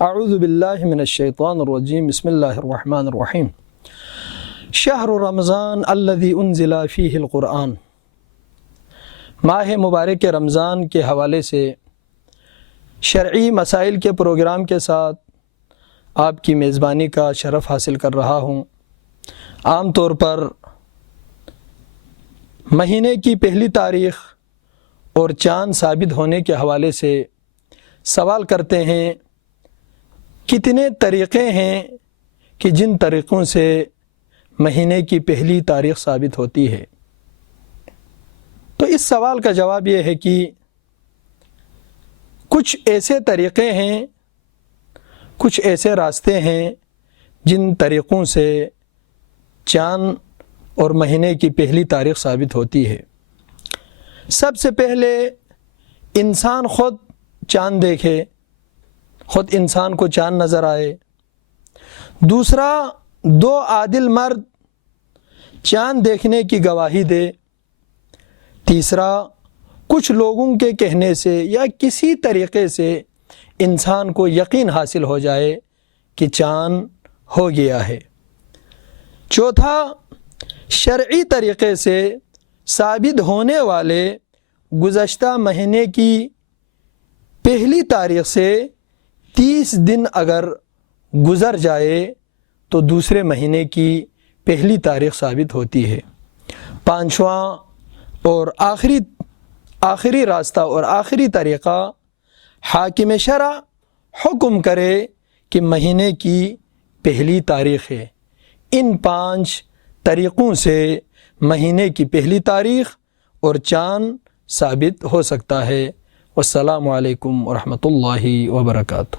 اعوذ باللہ من الشیطان الرجیم بسم اللہ الرحمن الرحیم شہر رمضان الذی انزل فیہ القرآن۔ ماہ مبارک رمضان کے حوالے سے شرعی مسائل کے پروگرام کے ساتھ آپ کی میزبانی کا شرف حاصل کر رہا ہوں۔ عام طور پر مہینے کی پہلی تاریخ اور چاند ثابت ہونے کے حوالے سے سوال کرتے ہیں کتنے طریقے ہیں کہ جن طریقوں سے مہینے کی پہلی تاریخ ثابت ہوتی ہے۔ تو اس سوال کا جواب یہ ہے کہ کچھ ایسے طریقے ہیں، کچھ ایسے راستے ہیں جن طریقوں سے چاند اور مہینے کی پہلی تاریخ ثابت ہوتی ہے۔ سب سے پہلے انسان خود چاند دیکھے، خود انسان کو چاند نظر آئے۔ دوسرا، دو عادل مرد چاند دیکھنے کی گواہی دے۔ تیسرا، کچھ لوگوں کے کہنے سے یا کسی طریقے سے انسان کو یقین حاصل ہو جائے کہ چاند ہو گیا ہے۔ چوتھا، شرعی طریقے سے ثابت ہونے والے گزشتہ مہینے کی پہلی تاریخ سے 30 دن اگر گزر جائے تو دوسرے مہینے کی پہلی تاریخ ثابت ہوتی ہے۔ پانچواں اور آخری راستہ اور آخری طریقہ، حاکم شرع حکم کرے کہ مہینے کی پہلی تاریخ ہے۔ ان 5 طریقوں سے مہینے کی پہلی تاریخ اور چاند ثابت ہو سکتا ہے۔ والسلام علیکم ورحمۃ اللہ وبرکاتہ۔